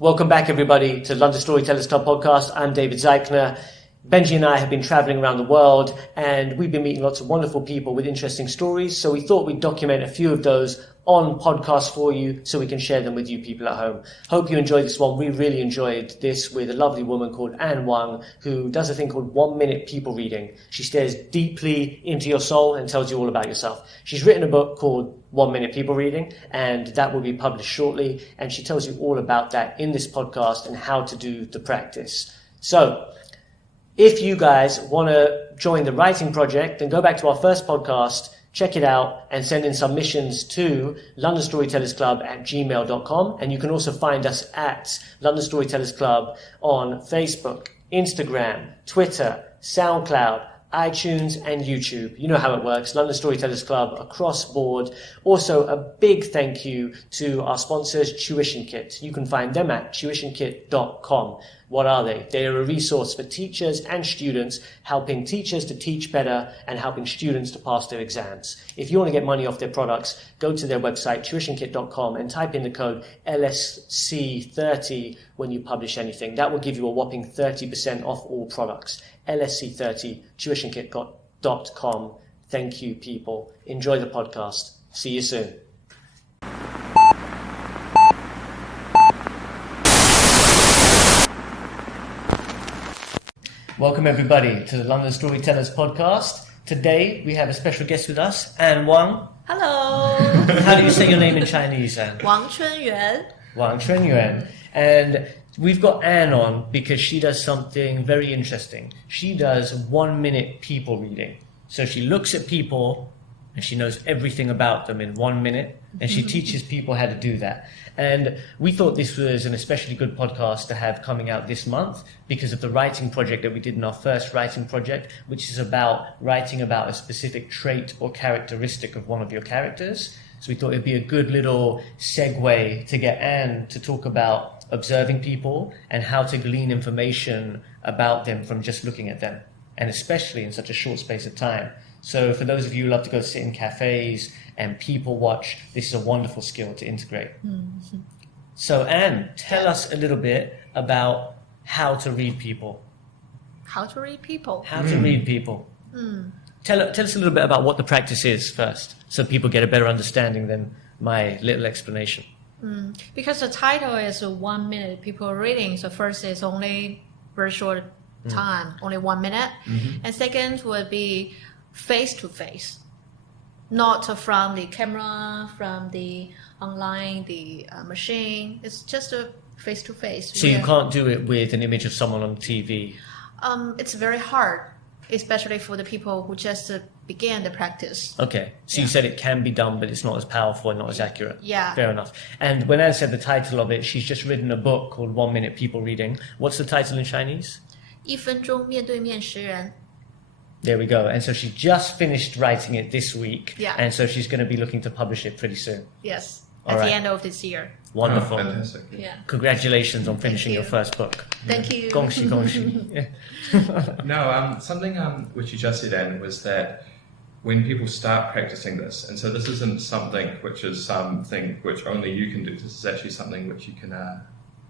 Welcome back, everybody, to the London Storytellers Club podcast. I'm David Zeichner. Benji and I have been traveling around the world, and we've been meeting lots of wonderful people with interesting stories. So we thought we'd document a few of those on podcasts for you so we can share them with you people at home. Hope you enjoyed this one. We really enjoyed this with a lovely woman called Annie Wang, who does a thing called 1 minute people reading. She stares deeply into your soul and tells you all about yourself. She's written a book called 1 minute people reading, and that will be published shortly. And she tells you all about that in this podcast and how to do the practice. So if you guys want to join the writing project, then go back to our first podcast, check it out, and send in submissions to londonstorytellersclub@gmail.com. And you can also find us at London Storytellers Club on Facebook, Instagram, Twitter, SoundCloud, iTunes, and YouTube. You know how it works. London Storytellers Club across board. Also, a big thank you to our sponsors, Tuition Kit. You can find them at tuitionkit.com. What are they? They are a resource for teachers and students, helping teachers to teach better and helping students to pass their exams. If you want to get money off their products, go to their website, tuitionkit.com, and type in the code LSC30 when you publish anything. That will give you a whopping 30% off all products. LSC30, tuitionkit.com. Thank you, people. Enjoy the podcast. See you soon. Welcome, everybody, to the London Storytellers podcast. Today, we have a special guest with us, Annie Wang. Hello. How do you say your name in Chinese, Anne? Wang Chunyuan. Wang Chunyuan. And we've got Anne on because she does something very interesting. She does 1 minute people reading. So she looks at people and she knows everything about them in 1 minute, and she teaches people how to do that. And we thought this was an especially good podcast to have coming out this month because of the writing project that we did in our first writing project, which is about writing about a specific trait or characteristic of one of your characters. So we thought it'd be a good little segue to get Anne to talk about observing people and how to glean information about them from just looking at them, and especially in such a short space of time. So for those of you who love to go sit in cafes and people watch, this is a wonderful skill to integrate. Mm-hmm. So Anne, tell us a little bit about how to read people. How to read people? How to read people. Tell us a little bit about what the practice is first, so people get a better understanding than my little explanation. Because the title is 1 minute people reading, so first is only very short time, only 1 minute. And second would be face-to-face, not from the camera, from the online, the machine. It's just a face-to-face. So you can't do it with an image of someone on TV? It's very hard, especially for the people who just began the practice. Okay, so you said it can be done, but it's not as powerful and not as accurate. Yeah. Fair enough. And when Anne said the title of it, she's just written a book called 1 Minute People Reading. What's the title in Chinese? 一分钟面对面识人. There we go. And so she just finished writing it this week. Yeah. And so she's going to be looking to publish it pretty soon. Yes, All at right. the end of this year. Wonderful. Oh, fantastic. Yeah. Congratulations on finishing your first book. Thank you. Gongxi, gongxi. Yeah. No, something which you just said, Anne, was that when people start practicing this, and so this isn't something which is something which only you can do, this is actually something which you can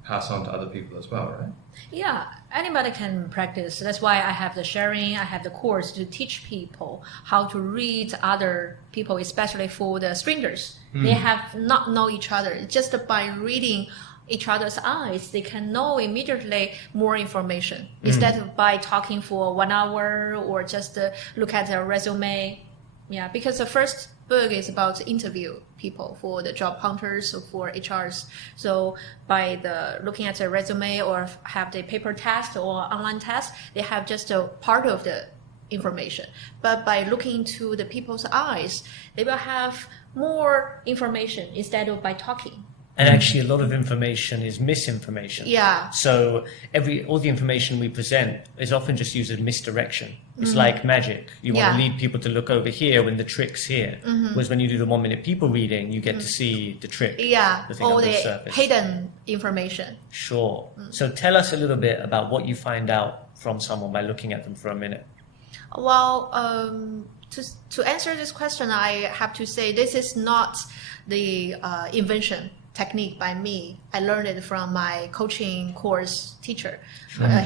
pass on to other people as well, right? Yeah, anybody can practice. That's why I have the sharing, I have the course to teach people how to read other people, especially for the strangers. They have not know each other. Just by reading each other's eyes, they can know immediately more information instead of by talking for 1 hour or just look at their resume. Yeah, because the first book is about interview people for the job hunters or for HRs. So by looking at their resume or have the paper test or online test, they have just a part of the information. But by looking into the people's eyes, they will have more information instead of by talking. And actually, a lot of information is misinformation. Yeah. So all the information we present is often just used as misdirection. It's like magic. You want to lead people to look over here when the trick's here. Whereas when you do the 1 minute people reading, you get to see the trick. Yeah, the thing all under the surface. hidden information. Sure. So tell us a little bit about what you find out from someone by looking at them for a minute. Well, to answer this question, I have to say this is not the invention technique by me. I learned it from my coaching course teacher.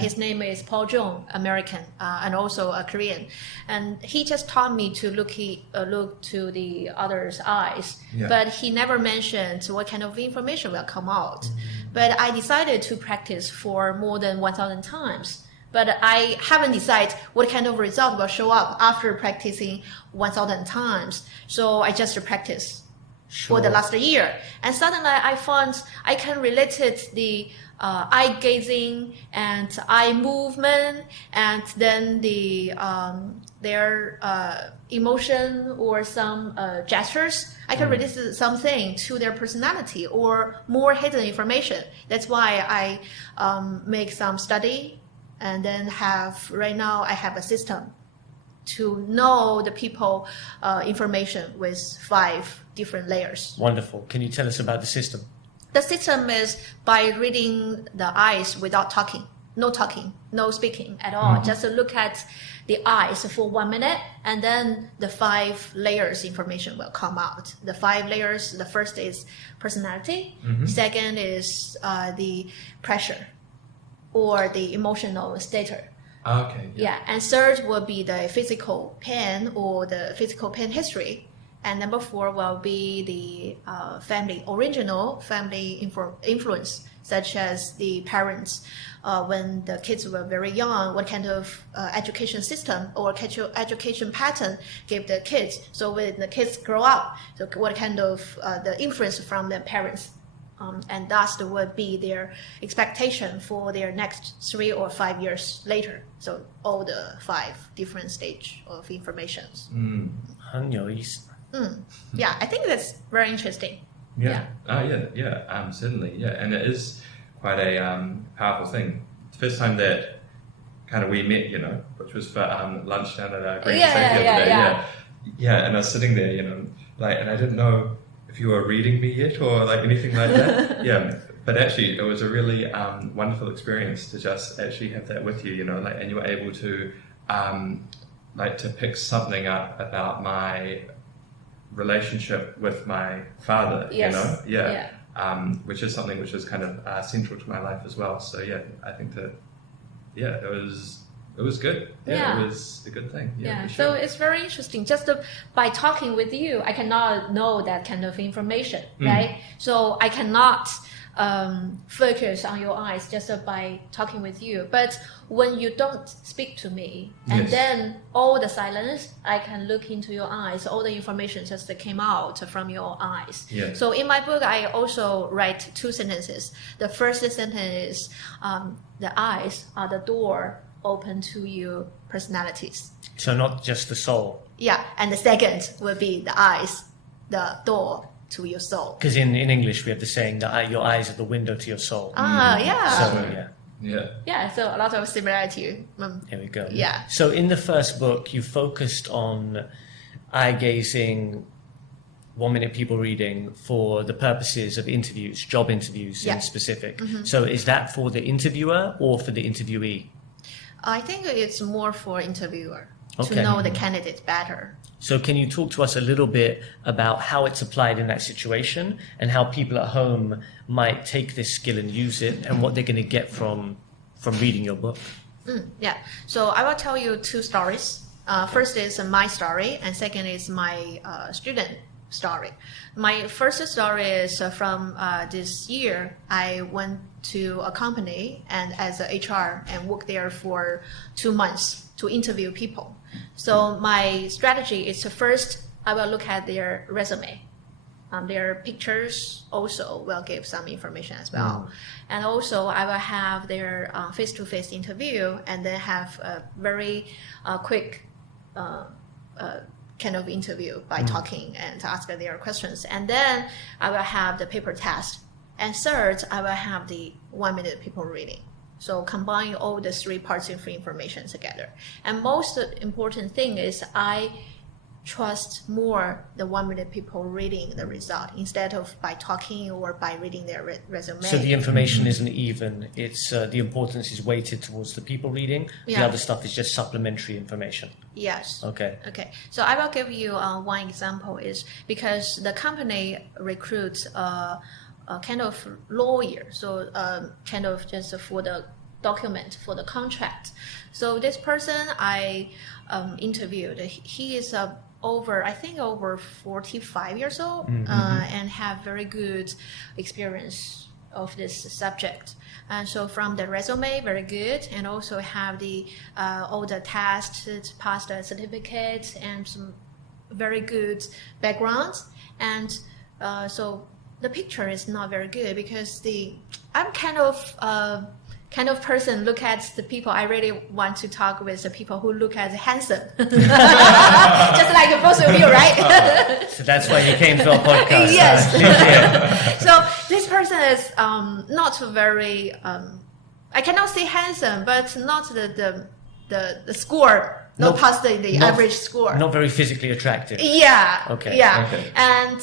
His name is Paul Jung, American, and also a Korean. And he just taught me to look to the other's eyes. Yeah. But he never mentioned what kind of information will come out. But I decided to practice for more than 1,000 times. But I haven't decided what kind of result will show up after practicing 1,000 times. So I just practice for the last year. And suddenly I found I can relate it, the eye gazing and eye movement, and then their emotion or some gestures. I can relate something to their personality or more hidden information. That's why I make some study, and then right now I have a system to know the people information with 5 different layers. Wonderful. Can you tell us about the system? The system is by reading the eyes without talking, no speaking at all. Just look at the eyes for 1 minute, and then the 5 layers information will come out. The 5 layers, the first is personality, second is the pressure or the emotional status. Okay. Yeah, and third will be the physical pain or the physical pain history. And number 4 will be the original family influence, such as the parents, when the kids were very young, what kind of education system or education pattern gave the kids. So when the kids grow up, so what kind of the influence from their parents. And thus would be their expectation for their next 3 or 5 years later. So all the 5 different stage of informations. 很有意思. Yeah, I think that's very interesting. Yeah. Certainly. Yeah, and it is quite a powerful thing. The first time that kind of we met, which was for lunch down at our Green Estate the other day. Yeah, and I was sitting there, and I didn't know if you were reading me yet or like anything like that. Yeah, but actually it was a really wonderful experience to just actually have that with you, and you were able to to pick something up about my relationship with my father, which is something which is kind of central to my life as well. So yeah, I think that it was good. Yeah, it was a good thing. Yeah. So it's very interesting. Just by talking with you, I cannot know that kind of information, right? So I cannot focus on your eyes just by talking with you. But when you don't speak to me, and then all the silence, I can look into your eyes. All the information just came out from your eyes. Yeah. So in my book, I also write 2 sentences. The first sentence is, the eyes are the door open to your personalities. So not just the soul. Yeah, and the second will be the eyes, the door to your soul. Because in English we have the saying that your eyes are the window to your soul. Yeah. So Yeah, so a lot of similarity. Here we go. Yeah. So in the first book, you focused on eye gazing, 1-minute people reading for the purposes of interviews, job interviews in specific. So is that for the interviewer or for the interviewee? I think it's more for interviewer to know the candidate better. So can you talk to us a little bit about how it's applied in that situation and how people at home might take this skill and use it and what they're going to get from reading your book? Yeah. So I will tell you 2 stories. First is my story, and second is my student story. My first story is from this year. I went to a company and as a HR and worked there for 2 months to interview people. So my strategy is to first I will look at their resume. Their pictures also will give some information as well. And also I will have their face-to-face interview and then have a very quick kind of interview by talking and ask their questions. And then I will have the paper test. And third, I will have the 1-minute people reading. So combine all the 3 parts of information together. And most important thing is I trust more the 1-minute people reading the result instead of by talking or by reading their resume. So the information isn't even, it's the importance is weighted towards the people reading. The other stuff is just supplementary information. Yes. Okay. So I will give you one example is because the company recruits kind of lawyer, so kind of just for the document, for the contract. So this person I interviewed, he is over 45 years old, and have very good experience of this subject. And so from the resume, very good, and also have the all the tests, passed the certificate, and some very good backgrounds. And so the picture is not very good because I'm kind of person look at the people. I really want to talk with the people who look at handsome, just like both of you, right? So that's why you came to our podcast. Yes. So this person is not very. I cannot say handsome, but not the score. Not past the average score. Not very physically attractive. Yeah. Okay. Yeah. Okay. And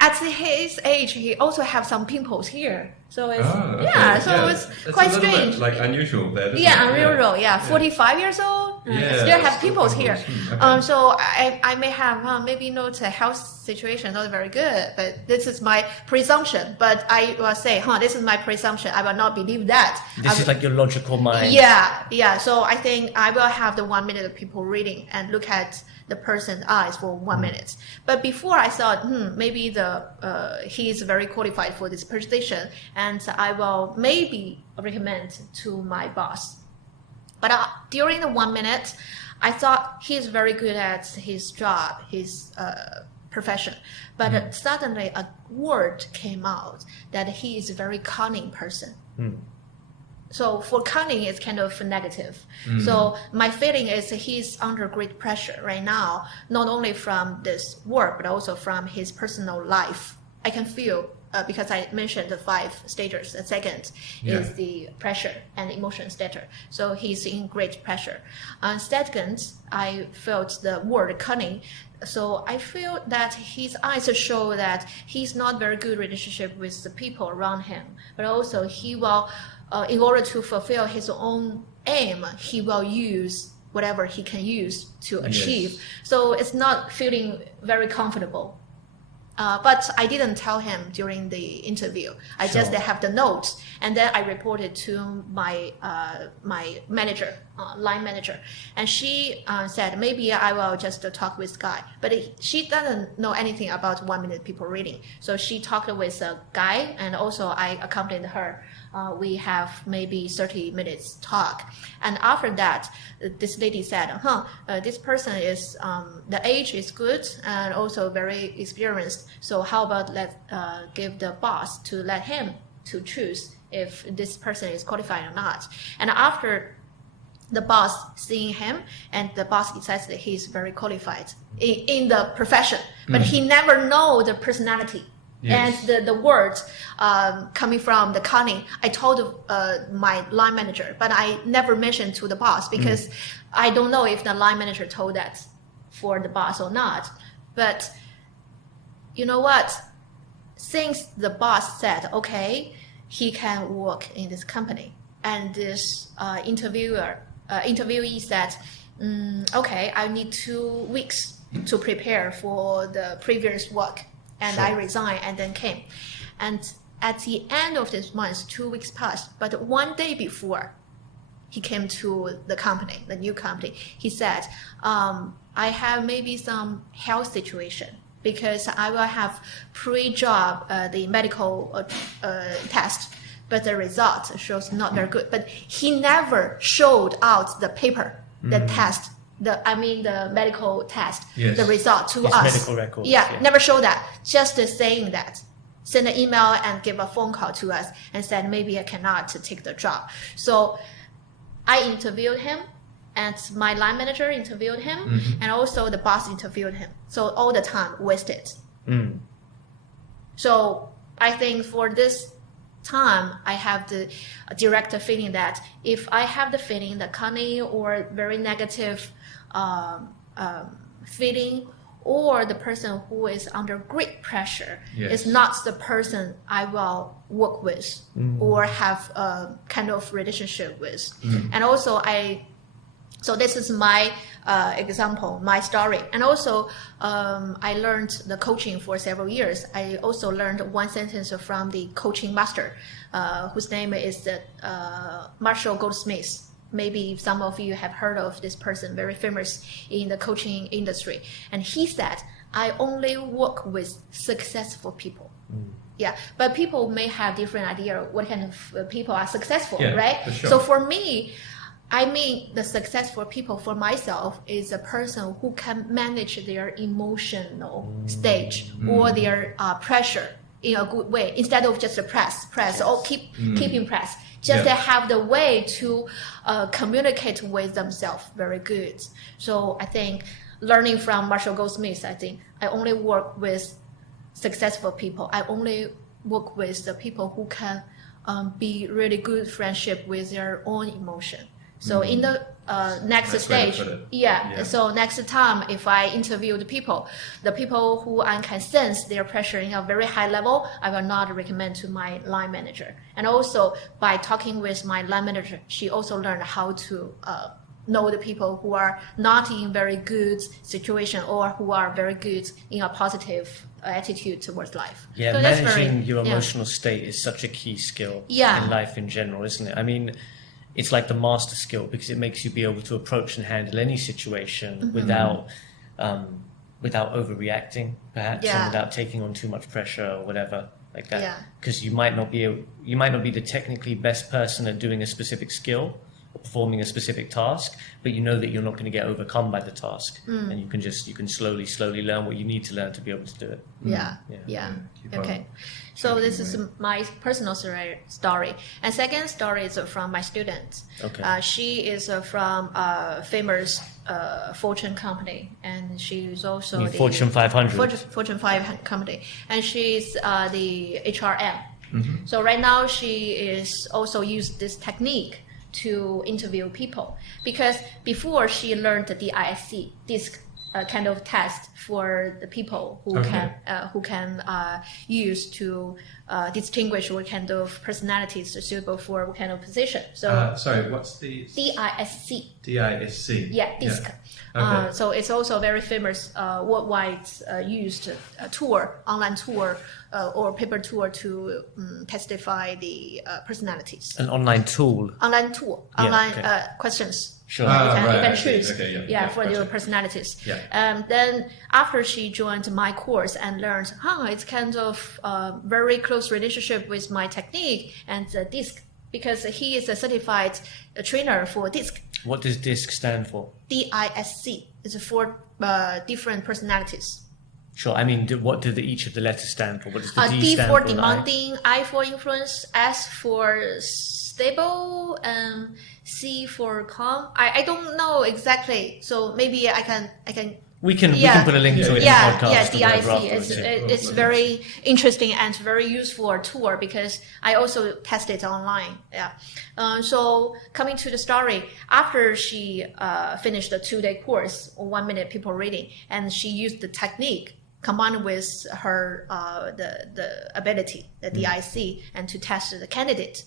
at his age, he also have some pimples here. So it's it's quite strange. Bit, like unusual there. Unusual. Yeah, 45 years old. Still have pimples here. Okay. So I may have maybe not a health situation not very good, but this is my presumption. But I will say, this is my presumption. I will not believe that. This is like your logical mind. Yeah. So I think I will have the 1 minute of people reading and look at the person's eyes for 1 minute. But before I thought, maybe he is very qualified for this position, and I will maybe recommend to my boss. But during the 1 minute, I thought he is very good at his job, his profession. But suddenly a word came out that he is a very cunning person. So for cunning, it's kind of negative. So my feeling is he's under great pressure right now, not only from this work, but also from his personal life. I can feel, because I mentioned the 5 stages. The second is the pressure and emotion status. So he's in great pressure. Second, I felt the word cunning. So I feel that his eyes show that he's not very good relationship with the people around him, but also he will, in order to fulfill his own aim, he will use whatever he can use to achieve. Yes. So it's not feeling very comfortable. But I didn't tell him during the interview. I just have the notes, and then I reported to my my manager, line manager, and she said maybe I will just talk with Guy. But she doesn't know anything about 1 minute people reading, so she talked with a Guy, and also I accompanied her. We have maybe 30 minutes talk, and after that, this lady said, this person is the age is good and also very experienced. So how about let's give the boss to let him to choose if this person is qualified or not. And after the boss seeing him, and the boss decides that he's very qualified in the profession, but he never know the personality. Yes. And the words coming from the cunning, I told my line manager, but I never mentioned to the boss because I don't know if the line manager told that for the boss or not. But you know what? Since the boss said, okay, he can work in this company, and this interviewee said, okay, I need 2 weeks to prepare for the previous work. And I resigned and then came. And at the end of this month, 2 weeks passed. But 1 day before he came to the company, the new company, he said, I have maybe some health situation because I will have pre-job, the medical test, but the result shows not very good. But he never showed out the paper, the test. The medical test, the result to us. Medical records. Never show that. Just saying that. Send an email and give a phone call to us and said maybe I cannot take the job. So I interviewed him, and my line manager interviewed him, and also the boss interviewed him. So all the time wasted. So I think for this time, I have the direct feeling that if I have the feeling, the cunning or very negative feeling, or the person who is under great pressure is not the person I will work with or have a kind of relationship with. And also I So this is my example, my story. And also, I learned the coaching for several years. I also learned one sentence from the coaching master, whose name is Marshall Goldsmith. Maybe some of you have heard of this person, very famous in the coaching industry. And he said, I only work with successful people. Yeah, but people may have different idea what kind of people are successful, right? For sure. So for me, I mean, the successful people for myself is a person who can manage their emotional stage or their pressure in a good way, instead of just press or keeping press. Just they have the way to communicate with themselves very good. So I think learning from Marshall Goldsmith, I think I only work with successful people. I only work with the people who can be really good friendship with their own emotion. So in the next stage, so next time if I interview the people who I can sense their pressure in a very high level, I will not recommend to my line manager. And also by talking with my line manager, she also learned how to know the people who are not in very good situation or who are very good in a positive attitude towards life. Yeah, so managing your emotional state is such a key skill in life in general, isn't it? I mean, it's like the master skill because it makes you be able to approach and handle any situation without overreacting, perhaps, and without taking on too much pressure or whatever like that. Because you might not be the technically best person at doing a specific skill or performing a specific task, but you know that you're not going to get overcome by the task, and you can slowly learn what you need to learn to be able to do it. Okay. So this is my personal story. And second story is from my student. Okay. She is from a famous Fortune company, and she is also the Fortune 500. Fortune 500 company, and she's the HRM. So right now she is also used this technique to interview people, because before she learned the DISC kind of test for the people who can use to distinguish what kind of personalities are suitable for what kind of position. So sorry, what's the DISC? DISC. Yeah, DISC. Okay. So it's also very famous worldwide used online tour or paper tour to testify the personalities. An online tool. Online questions. Sure. You can choose for gotcha. your personalities. Yeah. And then after she joined my course and learned, it's kind of very close relationship with my technique and the DISC, because he is a certified trainer for DISC. What does DISC stand for? DISC is for different personalities. Sure. I mean, what do each of the letters stand for? What does the D D stand for for? demanding, I for influence, S for stable, and C for calm. I don't know exactly, so maybe I can. We can put a link to it in the podcast. DIC. It's very interesting and very useful tool because I also test it online. So coming to the story, after she finished the 2-day course, 1 minute people reading, and she used the technique combined with her the ability, the DIC, and to test the candidate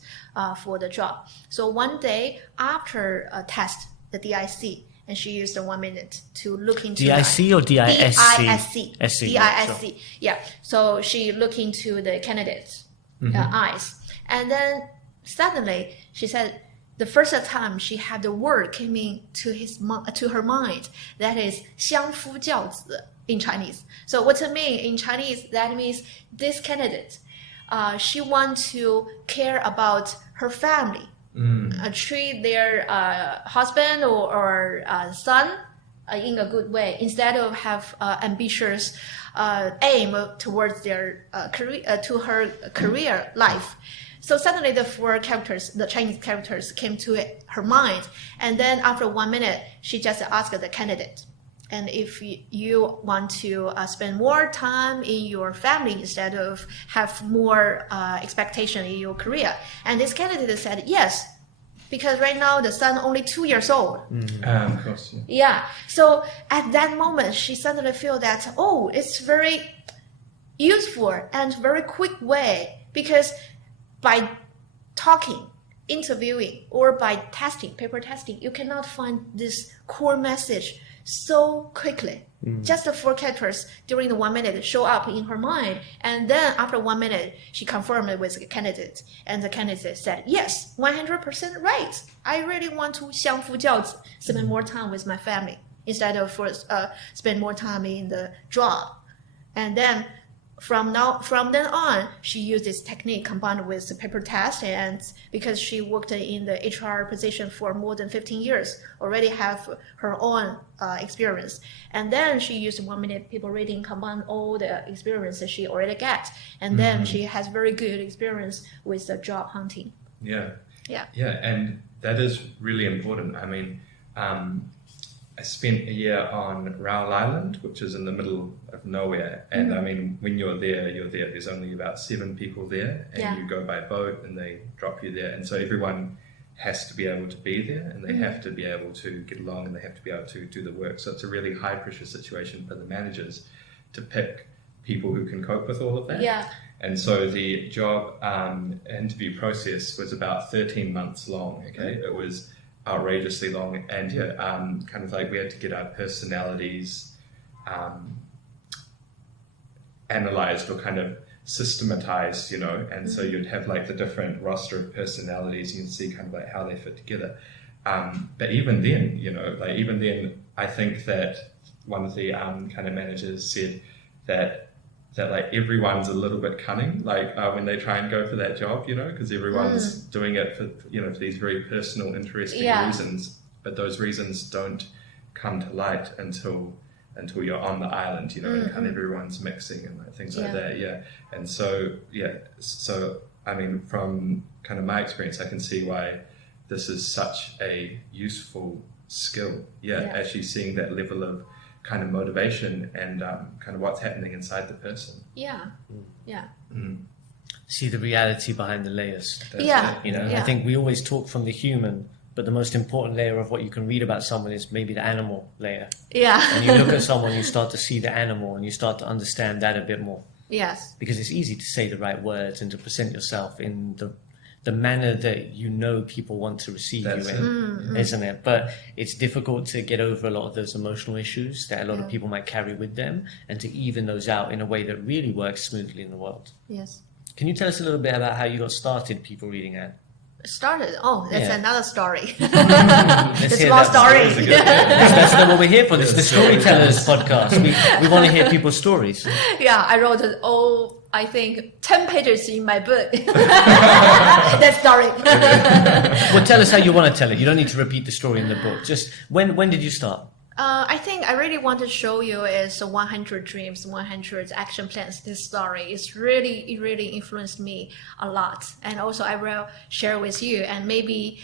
for the job. So one day after a test, the DIC, and she used 1 minute to look into DIC or DISC? DISC. Yeah. So she looked into the candidate's eyes, and then suddenly she said the first time she had the word came to her mind, that is 相夫教子 in Chinese. So what it means in Chinese, that means this candidate, she wants to care about her family. Treat their husband or son in a good way, instead of have ambitious aim towards their her career life. So suddenly the the Chinese characters came to her mind, and then after 1 minute, she just asked the candidate, and if you want to spend more time in your family instead of have more expectation in your career. And this candidate said yes, because right now the son only 2 years old. Of course. Yeah. So at that moment, she suddenly feel that, it's very useful and very quick way, because by talking interviewing or by testing, paper testing, you cannot find this core message so quickly. Just the 4 characters during the 1 minute show up in her mind, and then after 1 minute, she confirmed it with the candidate, and the candidate said, yes, 100% right. I really want to 相夫教子, spend more time with my family instead of spend more time in the job. And then from then on, she used this technique combined with the paper test, and because she worked in the HR position for more than 15 years, already have her own experience. And then she used 1 minute people reading, combine all the experiences she already got, and then she has very good experience with the job hunting. Yeah, Yeah, and that is really important. I mean, I spent a year on Raoul Island, which is in the middle of nowhere. And I mean, when you're there. There's only about 7 people there, and you go by boat and they drop you there. And so everyone has to be able to be there, and they have to be able to get along, and they have to be able to do the work. So it's a really high pressure situation for the managers to pick people who can cope with all of that. Yeah. And so the job interview process was about 13 months long. Okay, it was outrageously long, and kind of like we had to get our personalities analyzed or kind of systematized, and so you'd have like the different roster of personalities, you can see kind of like how they fit together. But even then, I think that one of the kind of managers said that like everyone's a little bit cunning, like when they try and go for that job, because everyone's doing it for, for these very personal, interesting reasons, but those reasons don't come to light until you're on the island, and kind of everyone's mixing and like things like that. And so I mean, from kind of my experience, I can see why this is such a useful skill. Actually seeing that level of kind of motivation and kind of what's happening inside the person. See the reality behind the layers. That's I think we always talk from the human, but the most important layer of what you can read about someone is maybe the animal layer. And you look at someone, you start to see the animal, and you start to understand that a bit more. Yes. Because it's easy to say the right words and to present yourself in the manner that people want to receive you in, isn't it? But it's difficult to get over a lot of those emotional issues that a lot of people might carry with them, and to even those out in a way that really works smoothly in the world. Yes. Can you tell us a little bit about how you got started people reading, Anne? Started? Oh, that's another story. It's long story. That's what we're here for. This is the Storytellers podcast. We want to hear people's stories. Yeah, I wrote I think 10 pages in my book. That story. Well, tell us how you want to tell it. You don't need to repeat the story in the book. Just when did you start? I think I really want to show you is 100 dreams, 100 action plans. This story it really influenced me a lot, and also I will share with you, and maybe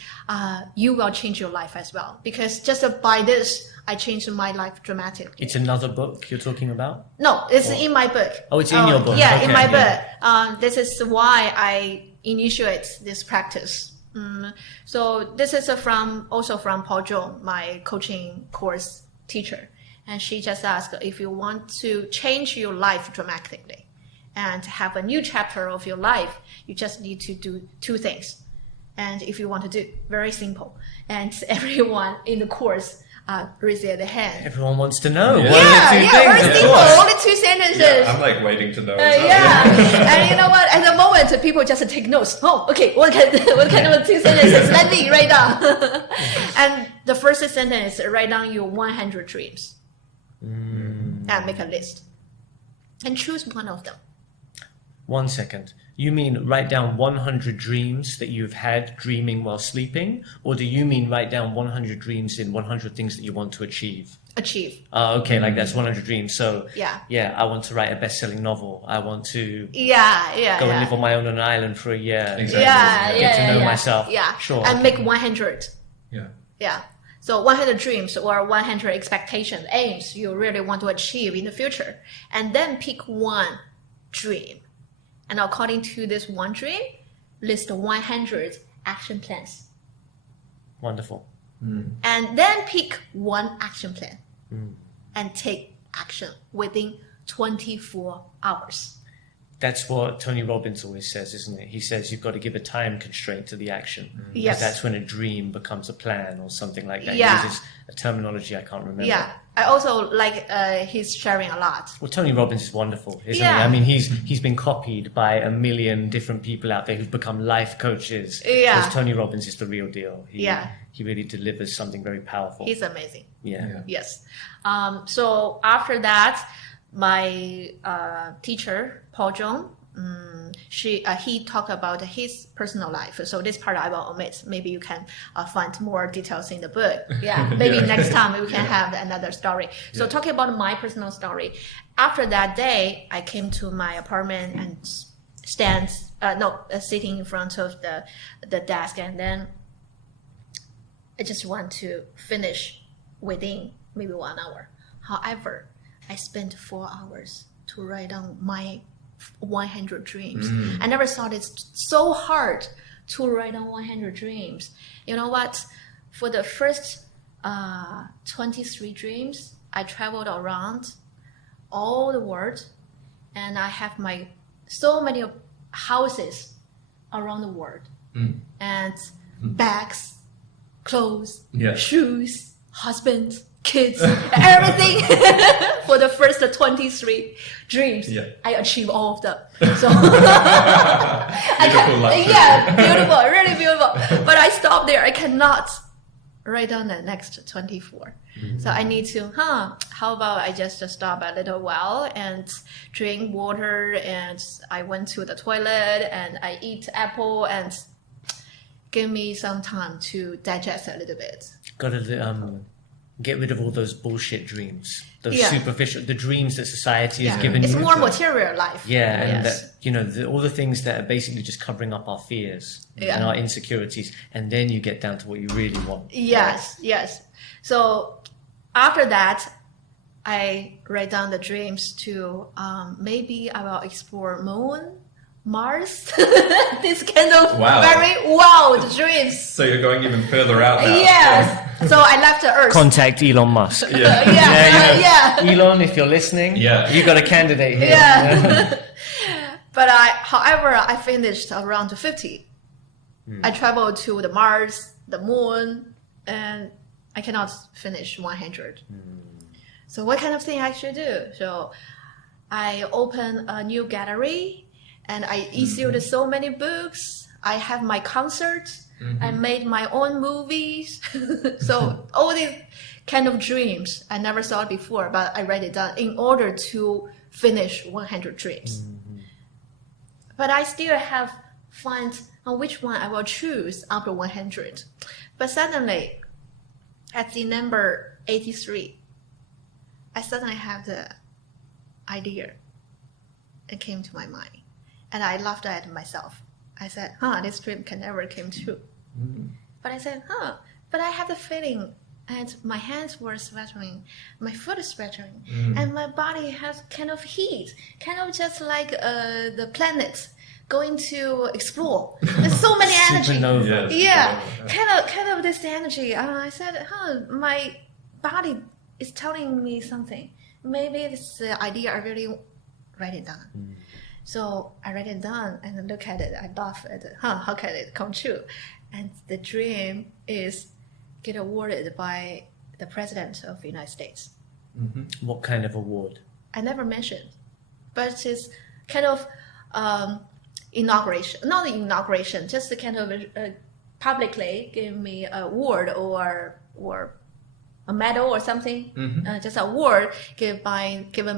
you will change your life as well. Because just by this, I changed my life dramatically. It's another book you're talking about? No, it's in my book. Oh, it's in your book. Yeah, okay, in my book. This is why I initiate this practice. So this is also from Paul Zhou, my coaching course teacher, and she just asked, if you want to change your life dramatically and have a new chapter of your life, you just need to do 2 things. And if you want to do, very simple. And everyone in the course raise their hand. Everyone wants to know. Yeah. What are the 2 things? Very simple. Only 2 sentences. Yeah, I'm like waiting to know. And you know what? At the moment, people just take notes. Oh, okay. What kind of 2 sentences? Let me write down. And the first sentence, write down your 100 dreams. And make a list. And choose one of them. 1 second. You mean write down 100 dreams that you've had dreaming while sleeping? Or do you mean write down 100 dreams in 100 things that you want to achieve? Achieve. Okay, like that's 100 dreams. So yeah, I want to write a best-selling novel. I want to go and live on my own on an island for a year. Exactly. Get to know myself. Yeah, sure. And make 100. Yeah. So 100 dreams or 100 expectations, aims you really want to achieve in the future. And then pick one dream. And according to this one dream, list 100 action plans. Wonderful. And then pick one action plan and take action within 24 hours. That's what Tony Robbins always says, isn't it? He says you've got to give a time constraint to the action. Yes. That's when a dream becomes a plan or something like that. Yeah. He uses a terminology I can't remember. Yeah, I also like his sharing a lot. Well, Tony Robbins is wonderful, isn't Yeah. he? I mean, he's been copied by a million different people out there who've become life coaches. Yeah. Because Tony Robbins is the real deal. Yeah. He really delivers something very powerful. He's amazing. Yeah. Yes. So after that, my teacher, Paul Zhong, he talked about his personal life. So this part I will omit. Maybe you can find more details in the book. Yeah. Maybe next time we can have another story. So talking about my personal story, after that day, I came to my apartment and sitting in front of the desk, and then I just want to finish within maybe 1 hour. However, I spent 4 hours to write down my 100 dreams. I never thought it's so hard to write down 100 dreams. You know what? For the first 23 dreams, I traveled around all the world, and I have so many houses around the world, and bags, clothes, shoes, husband, kids, everything. For the first 23 dreams, I achieved all of them. So beautiful, really beautiful. But I stopped there. I cannot write down the next 24. So I need to, how about I just stop a little while and drink water, and I went to the toilet and I eat apple, and give me some time to digest a little bit. Gotta get rid of all those bullshit dreams, those superficial, the dreams that society has given you. It's more material life. Yeah, and that, all the things that are basically just covering up our fears and our insecurities, and then you get down to what you really want. Yes. So after that, I write down the dreams to maybe I will explore Moon, Mars, this kind of very wild dreams. So you're going even further out now. Yes. So I left the Earth. Contact Elon Musk. Elon, if you're listening, you got a candidate here. Yeah. But however, I finished around 50. I traveled to the Mars, the Moon, and I cannot finish 100. So what kind of thing I should do? So I opened a new gallery, and I issued so many books. I have my concerts. I made my own movies. So all these kind of dreams I never saw before, but I write it down in order to finish 100 dreams. But I still have find which one I will choose after 100. But suddenly, at the number 83, I suddenly have the idea. It came to my mind. And I laughed at myself. I said, this dream can never come true. But I said, but I have the feeling, and my hands were sweating, my foot is sweating, and my body has kind of heat, kind of just like the planet going to explore. There's so many energy. Kind of this energy. I said, my body is telling me something. Maybe this idea I really write it down. So I write it down and look at it. I laugh at it. How can it come true? And the dream is get awarded by the President of the United States. What kind of award? I never mentioned, but it's kind of inauguration. Not the inauguration, just the kind of publicly give me an award or a medal or something, just an award given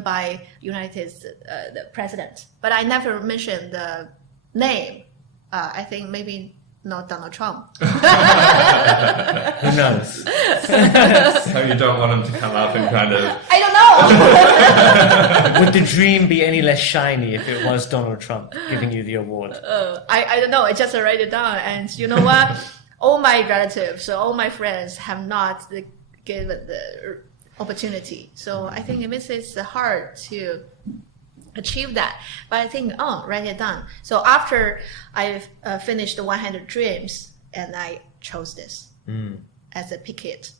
by United the president. But I never mentioned the name. I think maybe not Donald Trump. Who knows? So you don't want him to come up and kind of... I don't know. Would the dream be any less shiny if it was Donald Trump giving you the award? I don't know. I just write it down. And you know what? All my relatives, all my friends have not given the opportunity. So I think it makes it hard to achieve that. But I think, write it down. So after I finished the 100 dreams, and I chose this as a picket.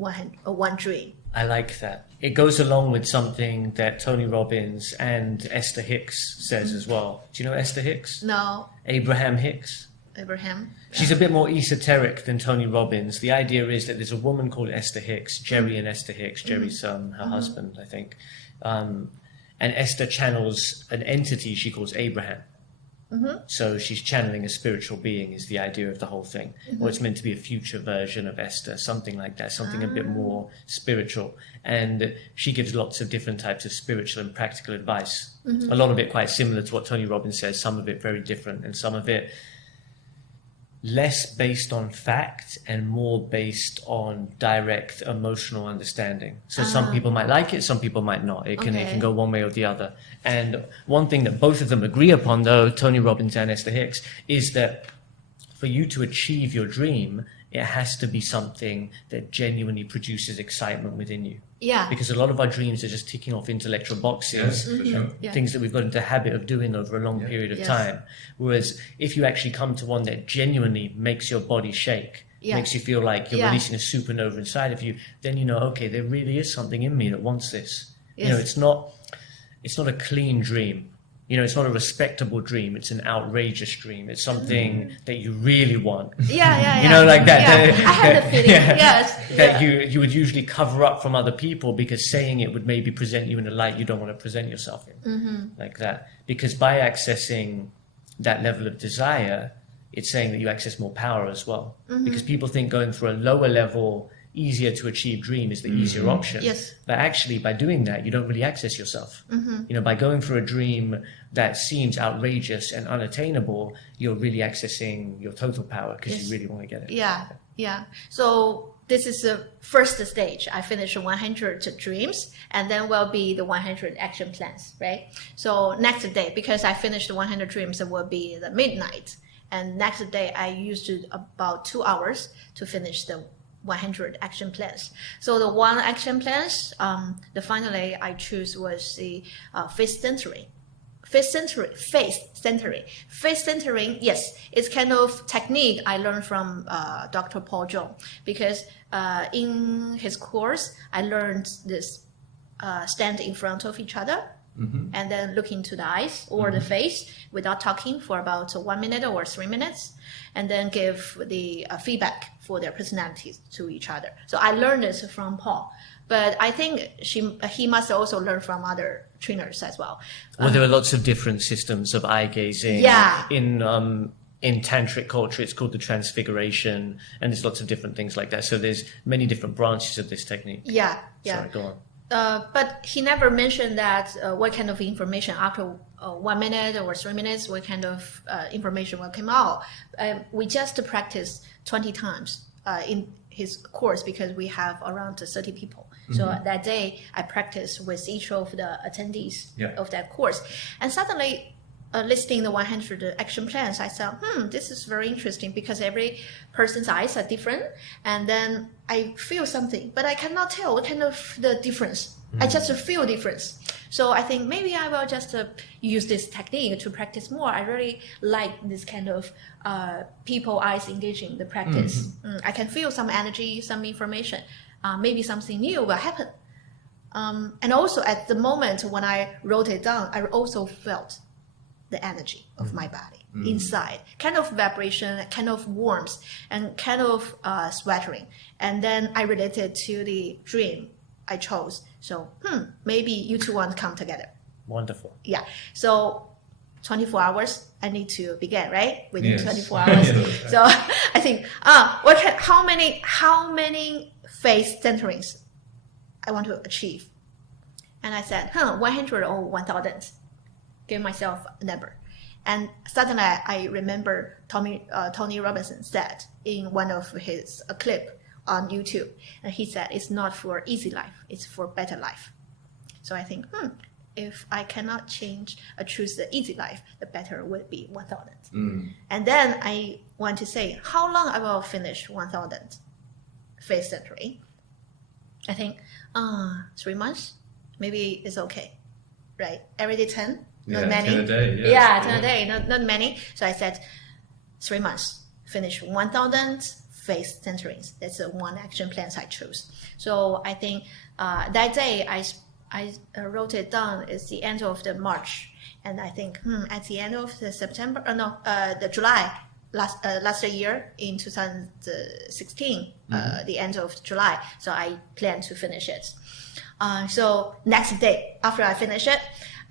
one dream. I like that. It goes along with something that Tony Robbins and Esther Hicks says as well. Do you know Esther Hicks? No, Abraham Hicks. Abraham. She's a bit more esoteric than Tony Robbins. The idea is that there's a woman called Esther Hicks, Jerry and Esther Hicks, Jerry's her husband, I think. And Esther channels an entity she calls Abraham. So she's channeling a spiritual being is the idea of the whole thing. Or it's meant to be a future version of Esther, something like that, something a bit more spiritual. And she gives lots of different types of spiritual and practical advice. A lot of it quite similar to what Tony Robbins says, some of it very different, and some of it less based on fact and more based on direct emotional understanding. So some people might like it, some people might not. It can go one way or the other. And one thing that both of them agree upon, though, Tony Robbins and Esther Hicks, is that for you to achieve your dream, it has to be something that genuinely produces excitement within you. Yeah. Because a lot of our dreams are just ticking off intellectual boxes, For sure. things that we've got into the habit of doing over a long period of time. Whereas if you actually come to one that genuinely makes your body shake, makes you feel like you're releasing a supernova inside of you, then you know, okay, there really is something in me that wants this. You know, it's not a clean dream. You know, it's not a respectable dream. It's an outrageous dream. It's something that you really want. Yeah. You know, like that. Yeah. I had the feeling. Yes. That you would usually cover up from other people because saying it would maybe present you in a light you don't want to present yourself in. Like that. Because by accessing that level of desire, it's saying that you access more power as well. Because people think going for a lower level, easier to achieve dream is the easier option. Yes. But actually, by doing that, you don't really access yourself. You know, by going for a dream that seems outrageous and unattainable, you're really accessing your total power because you really want to get it. Yeah. So this is the first stage. I finished 100 dreams, and then will be the 100 action plans, right? So next day, because I finished the 100 dreams, it will be the midnight. And next day, I used about 2 hours to finish the 100 action plans. So the one action plans, the finally I choose was the face centering. Face centering, yes, it's kind of technique I learned from Dr. Paul Zhong, because in his course, I learned this stand in front of each other and then look into the eyes or the face without talking for about 1 minute or 3 minutes, and then give the feedback for their personalities to each other. So I learned this from Paul, but I think he must also learn from other trainers as well. Well, there are lots of different systems of eye gazing. In tantric culture, it's called the transfiguration, and there's lots of different things like that. So there's many different branches of this technique. Sorry, go on. But he never mentioned that what kind of information after 1 minute or 3 minutes, what kind of information will come out. We just practice 20 times in his course because we have around 30 people. So that day I practiced with each of the attendees of that course. And suddenly listing the 100 action plans, I thought, this is very interesting because every person's eyes are different. And then I feel something, but I cannot tell what kind of the difference. I just feel difference. So I think maybe I will just use this technique to practice more. I really like this kind of people eyes engaging the practice. I can feel some energy, some information. Maybe something new will happen. And also at the moment when I wrote it down, I also felt the energy of my body inside, kind of vibration, kind of warmth, and kind of sweating. And then I related to the dream I chose. So, maybe you two want to come together. Wonderful. Yeah. So 24 hours, I need to begin, right? Within 24 hours. So I think, how many face centerings I want to achieve? And I said, 100 or 1,000. Give myself a number. And suddenly I remember Tony Robinson said in one of his clip on YouTube, and he said, it's not for easy life, it's for better life. So I think, if I cannot choose the easy life, the better would be 1,000. And then I want to say, how long I will finish 1,000 face centering? I think 3 months, maybe it's okay, right? Every day 10, not many. 10 a day. 10 a day, not many. So I said 3 months, finish 1,000 face centering. That's the one action plan I chose. So I think that day I wrote it down. It's the end of the March, and I think at the end of the September, the July last year in 2016, the end of July. So I plan to finish it. So next day after I finish it,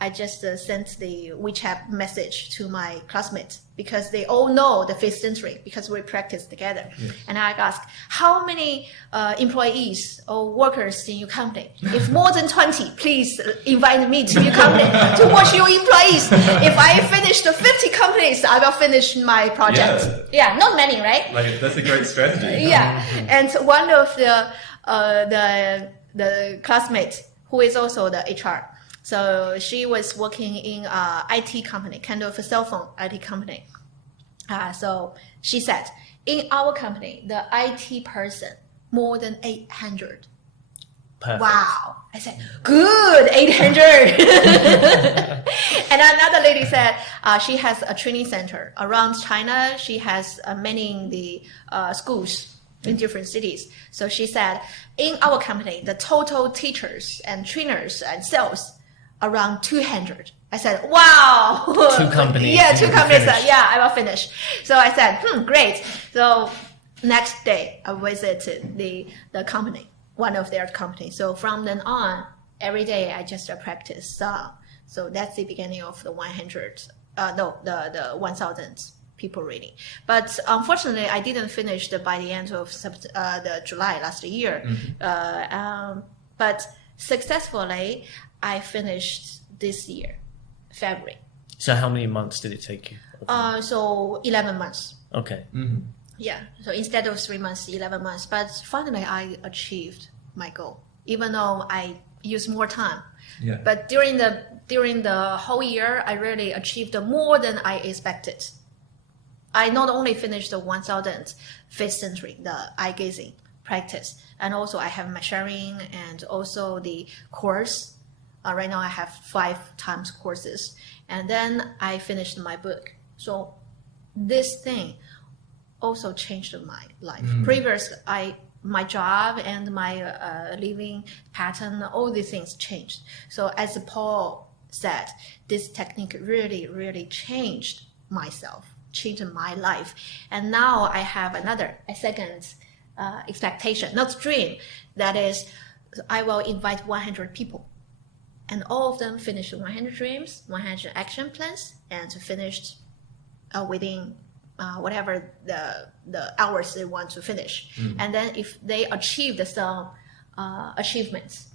I just sent the WeChat message to my classmates because they all know the face centering because we practice together. Yes. And I asked, how many employees or workers in your company? If more than 20, please invite me to your company to watch your employees. If I finish the 50 companies, I will finish my project. Yeah, not many, right? Like, that's a great strategy. Yeah, and one of the classmates who is also the HR. So she was working in a IT company, kind of a cell phone IT company. So she said, in our company, the IT person, more than 800. Perfect. Wow. I said, good, 800. And another lady said she has a training center around China. She has many in the schools in different cities. So she said, in our company, the total teachers and trainers and sales around 200. I said, wow. 2 companies. Yeah, 2 companies. Yeah, I will finish. So I said, great. So next day, I visited the company, one of their companies. So from then on, every day I just practice. So that's the beginning of the 1,000 people reading. But unfortunately, I didn't finish by the end of the July last year. But successfully, I finished this year, February. So how many months did it take you? So 11 months. Okay. Mm-hmm. Yeah. So instead of 3 months, 11 months. But finally, I achieved my goal, even though I used more time. Yeah. But during the whole year, I really achieved more than I expected. I not only finished the 1,000 face centering, the eye gazing practice, and also I have my sharing and also the course. Right now I have 5 times courses, and then I finished my book. So this thing also changed my life. Previous, my job and my living pattern, all these things changed. So as Paul said, this technique really, really changed myself, changed my life. And now I have a second expectation, not dream. That is, I will invite 100 people. And all of them finished 100 dreams, 100 action plans, and finished within whatever the hours they want to finish. And then if they achieved some achievements,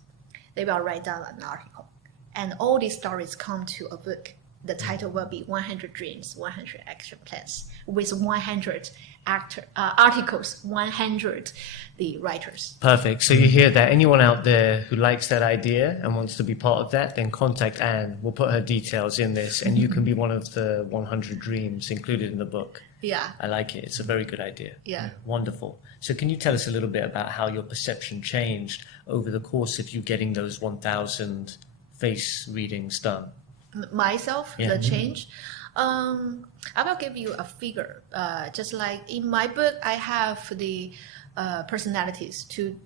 they will write down an article. And all these stories come to a book. The title will be 100 Dreams, 100 Action Plans, with 100 articles, 100 the writers. Perfect. So you hear that. Anyone out there who likes that idea and wants to be part of that, then contact Anne. We'll put her details in this, and you can be one of the 100 dreams included in the book. Yeah. I like it. It's a very good idea. Yeah. Wonderful. So can you tell us a little bit about how your perception changed over the course of you getting those 1,000 face readings done? Myself, Yeah. the change. I will give you a figure. Just like in my book, I have the personalities to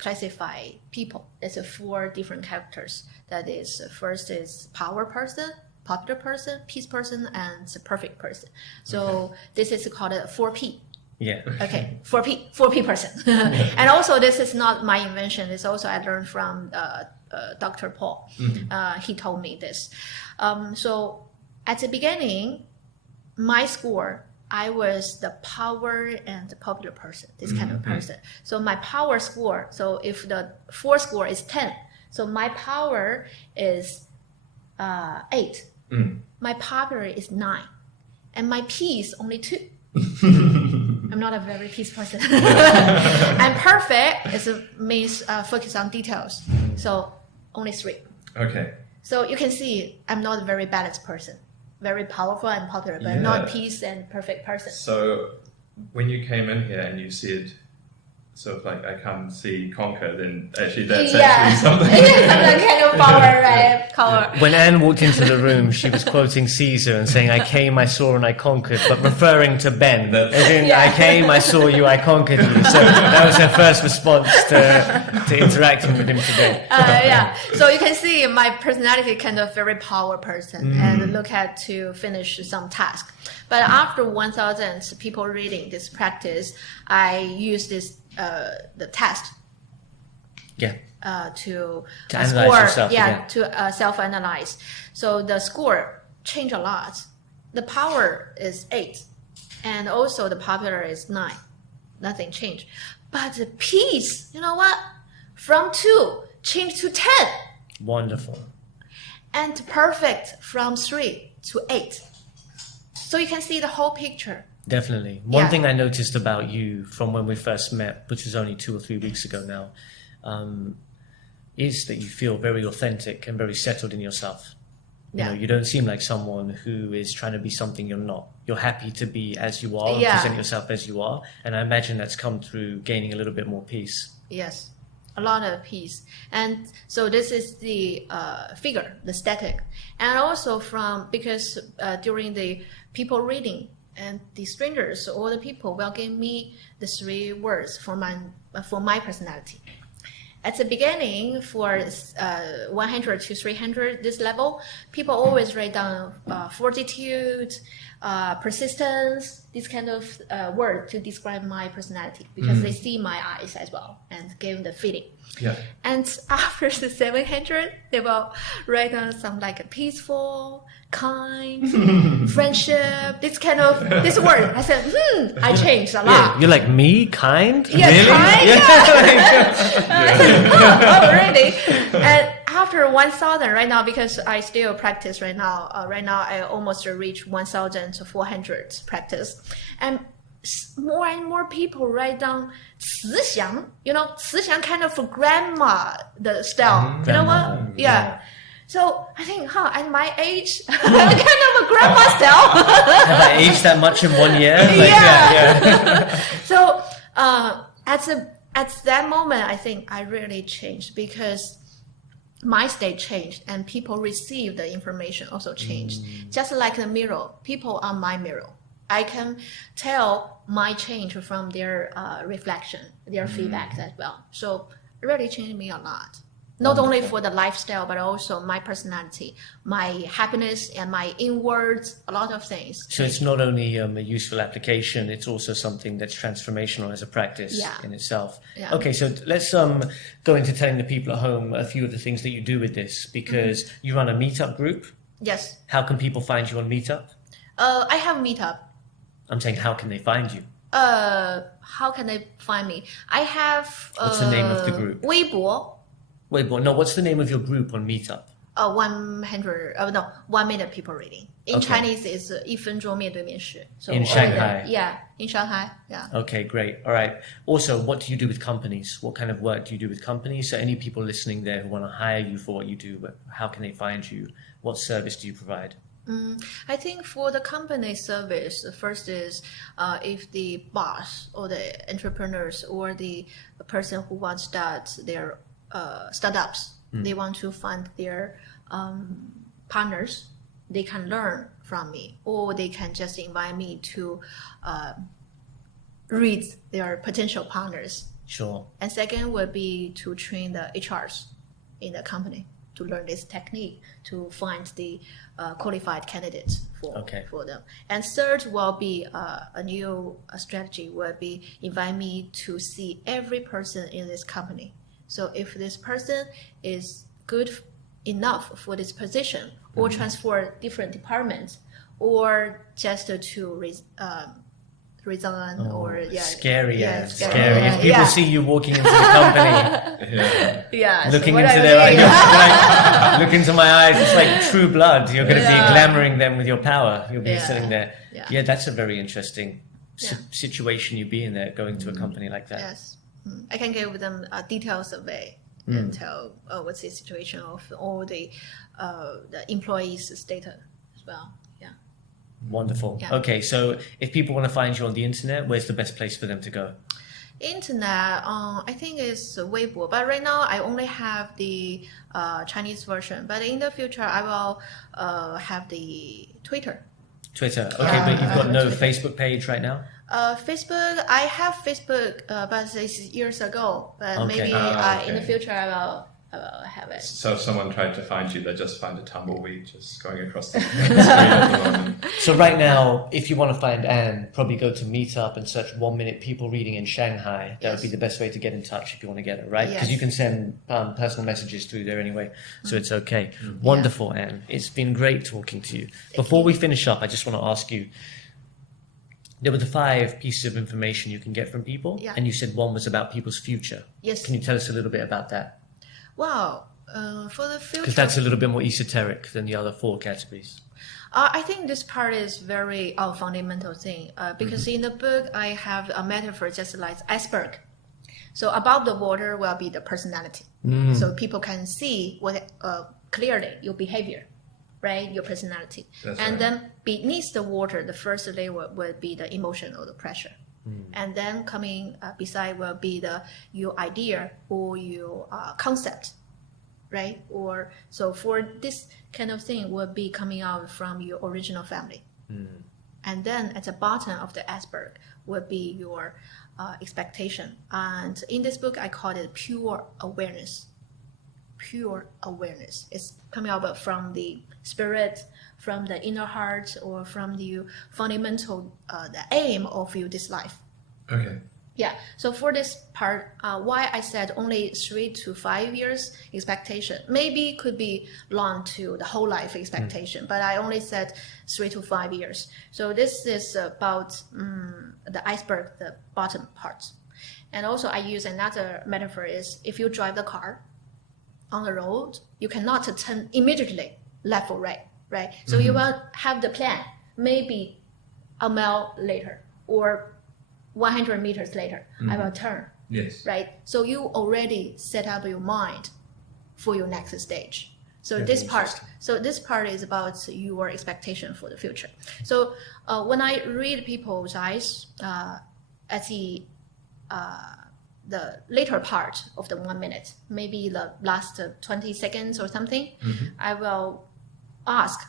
classify people. There's 4 different characters. That is, first is power person, popular person, peace person, and perfect person. So this is called a 4P. Yeah. Okay, 4P person. And also, this is not my invention. It's also I learned from Dr. Paul. He told me this. So at the beginning, my score, I was the power and the popular person, this kind of person. So my power score, so if the 4 score is 10, so my power is 8. My popular is 9. And my peace only 2. I'm not a very peace person. And perfect means focus on details. So only 3. Okay. So you can see I'm not a very balanced person. Very powerful and popular, but not peace and perfect person. So when you came in here and you said sort of like I come see conquer, then actually that's Yeah. actually something. That kind of power, right? Power. When Anne walked into the room, she was quoting Caesar and saying, "I came, I saw, and I conquered," but referring to Ben. As in, Yeah. I came, I saw you, I conquered you. So that was her first response to interacting with him today. Yeah. So you can see my personality kind of very power person and look at to finish some task. But after 1,000 people reading this practice, I use this the test Yeah. to analyze score, yourself, to self-analyze. So the score changed a lot. The power is 8, and also the popular is 9. Nothing changed. But the peace, you know what? From 2 changed to 10, Wonderful. and perfect from 3 to 8. So you can see the whole picture. Definitely. One Yeah. thing I noticed about you from when we first met, which was only 2 or 3 weeks ago now, is that you feel very authentic and very settled in yourself. You know, you don't seem like someone who is trying to be something you're not. You're happy to be as you are, and present yourself as you are. And I imagine that's come through gaining a little bit more peace. Yes, a lot of peace. And so this is the figure, the static. And also because during the people reading and the strangers or the people will give me the 3 words for my personality. At the beginning, for 100 to 300, this level, people always write down fortitude, persistence, this kind of word to describe my personality because they see my eyes as well and give the feeling. Yeah. And after the 700, they will write down some like a peaceful, kind, friendship, this word. I said, I changed a lot. Yeah, you're like me, kind? Yeah, really? kind, Yeah. I said, oh, really? And after 1,000 right now, because I still practice right now. Right now, I almost reach 1,400 practice, and more and more people write down 慈祥. You know, 慈祥 kind of grandma the style. You know what? Yeah. So I think, at my age, kind of a grandma style. Have I aged that much in 1 year? Like, yeah. So at that moment, I think I really changed because my state changed and people receive the information also changed. Just like the mirror, people are my mirror. I can tell my change from their reflection, their feedback as well. So it really changed me a lot. Not only for the lifestyle, but also my personality, my happiness, and my inwards, a lot of things. So it's not only a useful application, it's also something that's transformational as a practice in itself. Yeah. Okay, so let's go into telling the people at home a few of the things that you do with this, because you run a meetup group. Yes. How can people find you on Meetup? I have meetup. I'm saying, how can they find you? How can they find me? I have. What's the name of the group? 微博. Wait, no, what's the name of your group on Meetup? 1 minute people reading. In Chinese, it's 一分钟面对面识. So In Shanghai. Yeah, in Shanghai. Yeah. Okay, great. All right. Also, what do you do with companies? What kind of work do you do with companies? So any people listening there who want to hire you for what you do, how can they find you? What service do you provide? I think for the company service, the first is if the boss or the entrepreneurs or the person who wants to start their startups, they want to find their partners, they can learn from me, or they can just invite me to read their potential partners. Sure. And second would be to train the HRs in the company to learn this technique to find the qualified candidates for them. And third will be a new strategy would be invite me to see every person in this company. So if this person is good enough for this position or transfer different departments or just to resign or scary. scary. If people see you walking into the company, looking so into their eyes, look into my eyes, it's like true blood. You're going to be glamoring them with your power. You'll be sitting there. Yeah, that's a very interesting situation you'd be in there, going to a company like that. Yes, I can give them a detailed survey and tell what's the situation of all the employees' status as well. Wonderful. Yeah. Okay, so if people want to find you on the internet, where's the best place for them to go? Internet, I think it's Weibo, but right now I only have the Chinese version. But in the future, I will have the Twitter. Twitter. Okay, but you've got no Twitter. Facebook page right now? Facebook, I have Facebook, but it's years ago. But Okay. maybe Okay. in the future I will have it. So if someone tried to find you, they just find a tumbleweed just going across the screen at the moment. So right now, if you want to find Anne, probably go to Meetup and search 1 minute people reading in Shanghai. That would be the best way to get in touch if you want to get her, right? Because you can send personal messages through there anyway, so it's okay. Wonderful, Anne. It's been great talking to you. Before we finish up, I just want to ask you, there were the 5 pieces of information you can get from people, and you said one was about people's future. Yes. Can you tell us a little bit about that? Wow. For the future. Because that's a little bit more esoteric than the other 4 categories. I think this part is very fundamental thing because in the book I have a metaphor just like iceberg. So above the water will be the personality. So people can see what clearly your behavior, right? Your personality. That's and right. then beneath the water, the first layer will be the emotional, the pressure. And then coming beside will be your idea or your concept, right? Or so for this kind of thing will be coming out from your original family. And then at the bottom of the iceberg will be your expectation. And in this book, I call it pure awareness. Pure awareness. It's coming out from the spirit, from the inner heart, or from the fundamental, the aim of this life. Okay. Yeah. So for this part, why I said only 3 to 5 years expectation, maybe could be long to the whole life expectation, but I only said 3 to 5 years. So this is about the iceberg, the bottom part. And also I use another metaphor is if you drive the car on the road, you cannot turn immediately left or right, right? So you will have the plan, maybe a mile later or 100 meters later, I will turn, Yes. right? So you already set up your mind for your next stage. So this part is about your expectation for the future. So when I read people's eyes at the later part of the 1 minute, maybe the last 20 seconds or something, I will ask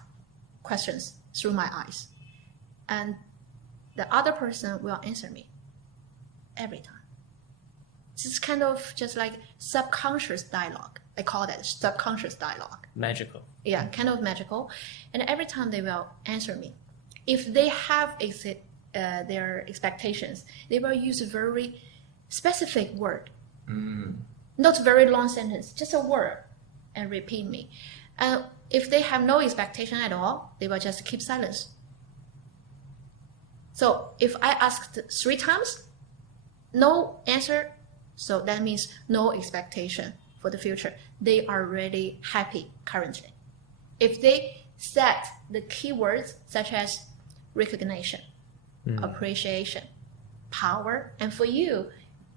questions through my eyes. And the other person will answer me every time. It's kind of just like subconscious dialogue. I call that subconscious dialogue. Magical. Yeah, kind of magical. And every time they will answer me. If they have their expectations, they will use a very specific word. Not very long sentence, just a word and repeat me. And if they have no expectation at all, they will just keep silence. So if I asked 3 times, no answer, so that means no expectation for the future. They are really happy currently. If they set the keywords such as recognition, appreciation, power, and for you,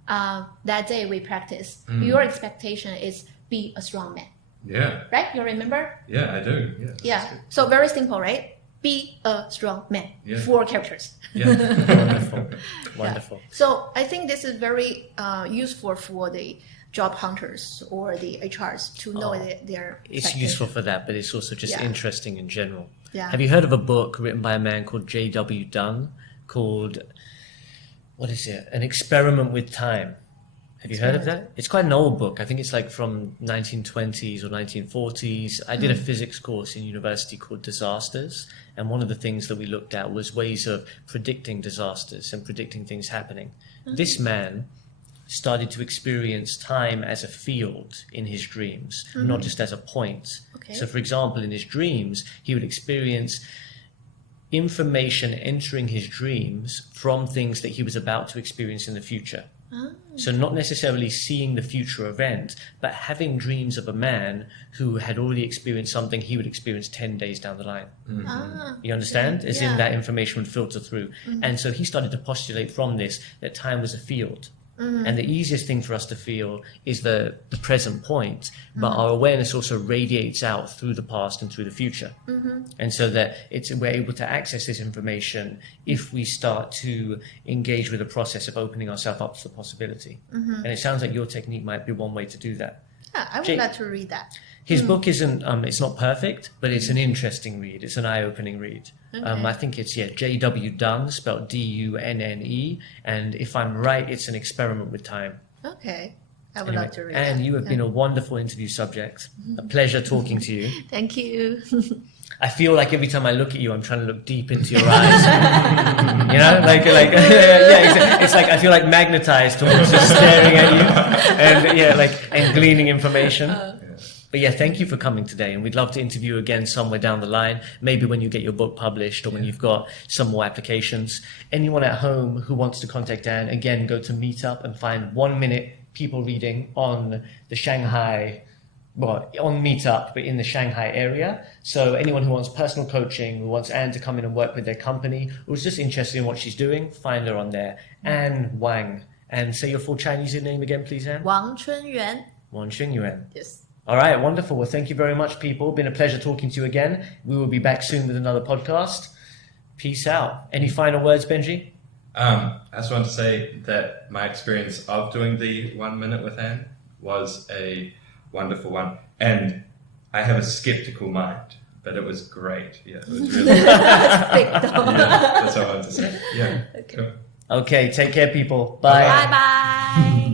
that day we practice, your expectation is be a strong man. Yeah. Right? You remember? Yeah, I do. Yeah. Yeah. So very simple, right? Be a strong man. Yeah. 4 characters. Yeah. Wonderful. Wonderful. Yeah. So I think this is very useful for the job hunters or the HRs to know their It's useful for that, but it's also just interesting in general. Yeah. Have you heard of a book written by a man called J.W. Dunn called, what is it? An Experiment with Time. Have you heard of that? It's quite an old book. I think it's like from 1920s or 1940s. I did a physics course in university called Disasters. And one of the things that we looked at was ways of predicting disasters and predicting things happening. This man started to experience time as a field in his dreams, not just as a point. Okay. So for example, in his dreams, he would experience information entering his dreams from things that he was about to experience in the future. So not necessarily seeing the future event, but having dreams of a man who had already experienced something he would experience 10 days down the line. You understand? As in that information would filter through. And so he started to postulate from this that time was a field. And the easiest thing for us to feel is the present point, but our awareness also radiates out through the past and through the future. And so that we're able to access this information if we start to engage with the process of opening ourselves up to the possibility. And it sounds like your technique might be one way to do that. Yeah, I would like to read that. His book isn't, it's not perfect, but it's an interesting read. It's an eye-opening read. Okay. I think it's, J.W. Dunne, spelled D-U-N-N-E. And if I'm right, it's an experiment with time. Okay. I would like to read that. And you have been a wonderful interview subject. A pleasure talking to you. Thank you. I feel like every time I look at you, I'm trying to look deep into your eyes. You know, it's like I feel like magnetized towards just staring at you, and gleaning information. But thank you for coming today, and we'd love to interview you again somewhere down the line, maybe when you get your book published or when you've got some more applications. Anyone at home who wants to contact Dan, again, go to Meetup and find 1 minute people reading on the Shanghai, on Meetup, but in the Shanghai area. So anyone who wants personal coaching, who wants Anne to come in and work with their company, who's just interested in what she's doing, find her on there. Anne Wang. And say your full Chinese name again, please, Anne. Wang Chunyuan. Wang Chunyuan. Yes. All right, wonderful. Well, thank you very much, people. Been a pleasure talking to you again. We will be back soon with another podcast. Peace out. Any final words, Benji? I just want to say that my experience of doing the 1 minute with Anne was a wonderful one. And I have a skeptical mind, but it was great. Yeah, it was really that's all I wanted to say. Yeah. Okay. Cool. Okay, take care, people. Bye. Bye-bye.